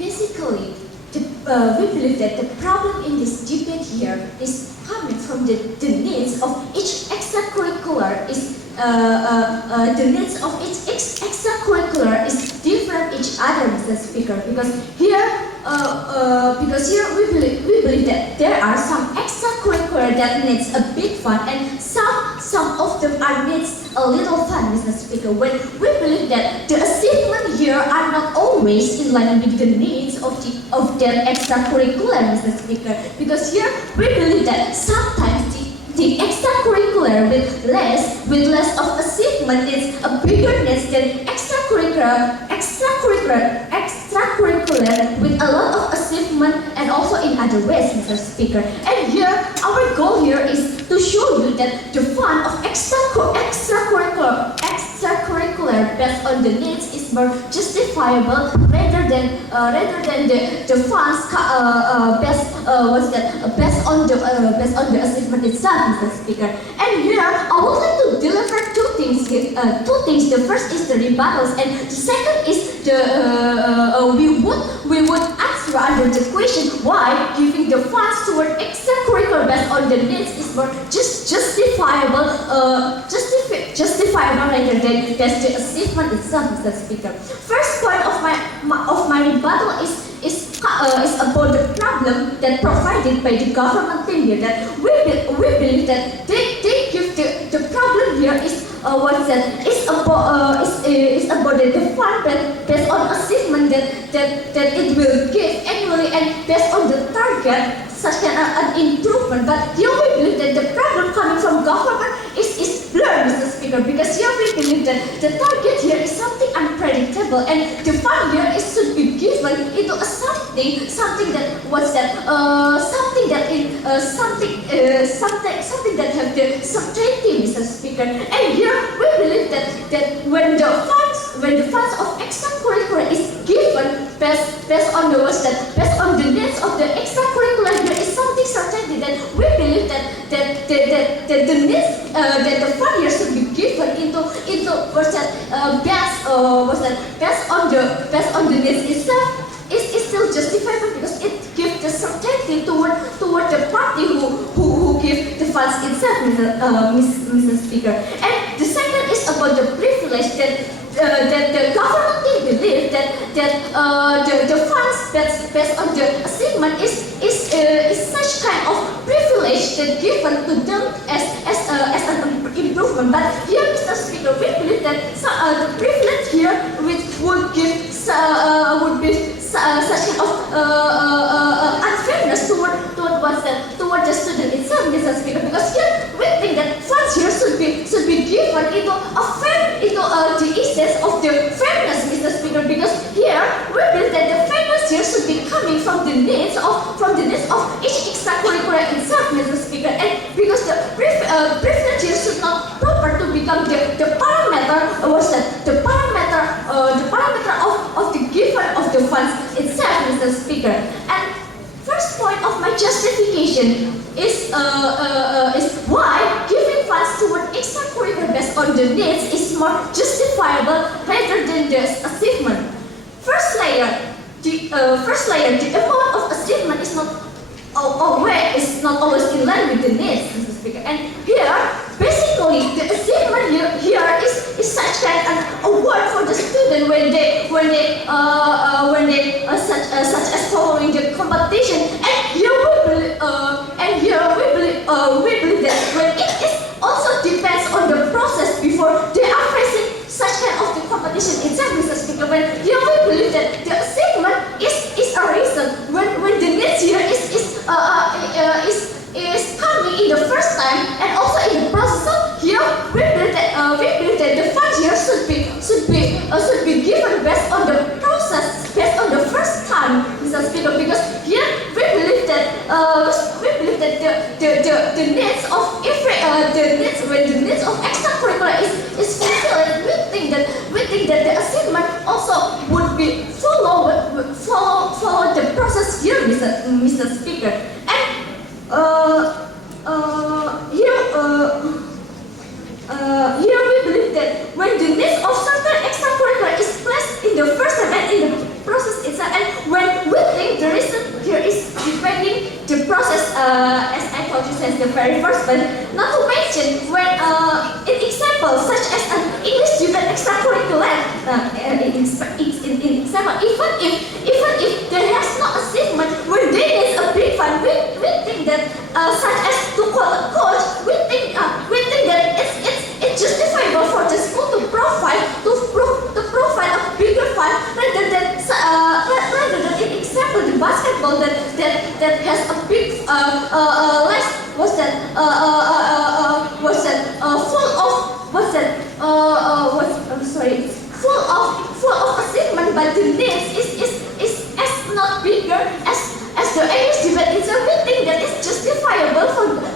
basically, we believe that the problem in this debate here is coming from the needs of each extracurricular the needs of each extracurricular is different each other, Mr. Speaker, because here we believe that there are some extracurricular that needs a big fund and some of them are needs a little fun, Mr. Speaker. When we believe that the achievement here are not always in line with the needs of that extracurricular, Mr. Speaker, because here we believe that sometimes the extracurricular with less of achievement is a bigger needs than extracurricular with a lot of achievement and also in other ways, Mr. Speaker. And here our goal here is to show you that the fund of extracurricular based on the needs is more justifiable rather than the funds based on the achievement itself, Mr. Speaker. And here I would like to deliver two things. The first is the rebuttals, and the second is we would answer under the question why giving the funds toward extracurricular based on the needs is more justifiable rather than the achievement itself, Mr. Speaker. First point of my rebuttal is about the problem that provided by the government team here, that we believe that they give the problem here is about the fund based on achievement that it will give annually and based on the target such an improvement. But here we believe that the problem coming from government is blurred, Mr. Speaker, because here we believe that the target here is something unpredictable and the fund here should be given into a something that have the certainty, Mr. Speaker. And here we believe that when the funds of extracurricular is given based on the needs of the extracurricular, there is something certainty that we believe that the needs that the fund here should be given into based on the needs itself is still justifiable because it gives the certainty toward the party who give the funds itself, Mr. Speaker. And the second is about the privilege that the government believe that the funds based on the achievement is such kind of privilege that given to them as an improvement. But here, Mr. Speaker, we believe that the privilege here which would give would be such kind of unfairness toward the student itself, Mr. Speaker, because here we think that funds here should be given into the essence of the fairness, Mr. Speaker, because here we believe that the fairness here should be coming from the needs of each extracurricular itself, Mr. Speaker, and because the privilege here should not proper to become the parameter of the given of the funds itself, Mr. Speaker. And first point of my justification is why giving funds toward extracurricular based on the needs is more justifiable rather than the achievement. First layer, the amount of achievement is not always in line with the needs, Mr. Speaker. And here, basically, the achievement here is such kind of award for the student when they such as following the competition. And here we believe that when it is also depends on the process before they are facing such kind of the competition itself, Mr. Speaker. When here we believe that the achievement is a reason when the needs here is coming in the first time and also in the process. So here we believe that the funds here should be given based on the process, based on the first time, Mr. Speaker, because here we believe that the needs of when the needs of extracurricular is fulfilled, we think that the achievement also would be follow the process here, Mr. Speaker. And here we believe that when the needs of certain extracurricular is placed in the first time and in the process itself, and when the very first one. Not to mention when in examples such as an English student extracurricular, in example, even if there has no achievement, when they need a big fund, we think that such as to call a coach, we think that it's justifiable for the school to provide a bigger fund rather than in example the basketball that has a big less full of achievement, but the needs is as not bigger as the English debate. So we think that it's justifiable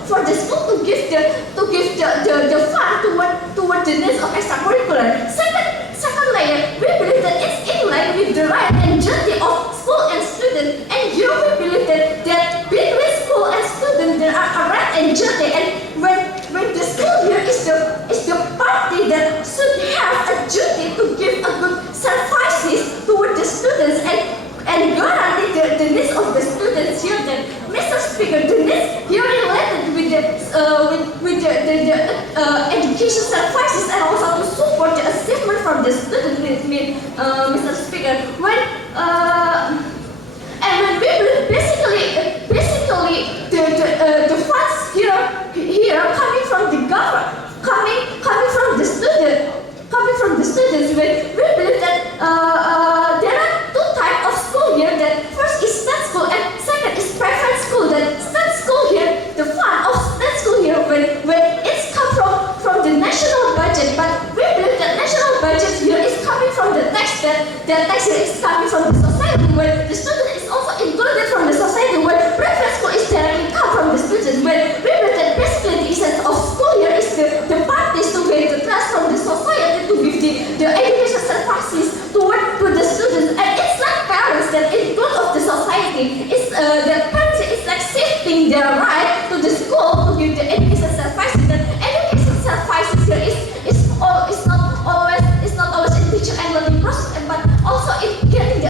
for the school to give the fund toward the needs of extracurricular. Second layer, we believe that it's in line with the right and duty of school and student. And here we believe that between school and student there are a right and duty. And when the school here is the party that should have a duty to give a good services toward the students and guarantee the needs of the students here. Then, Mr. Speaker, the needs here related with the education services and also to support the achievement from the students. Mr. Speaker, when we basically the funds here coming from the government, coming from the students. We believe that there are two types of school here. That first is state school and second is private school. That state school here, the fund of state school here, when it's come from the national budget, but we believe that national budget here is coming from the tax. That tax here is coming from the society, where the student is also included from the society, where private school is directly come from the students. When we believe that basically the essence of school here is the parties to get the trust from the society to give the education services to the students. And it's like parents that in front of the society, it's the parents is like shifting their right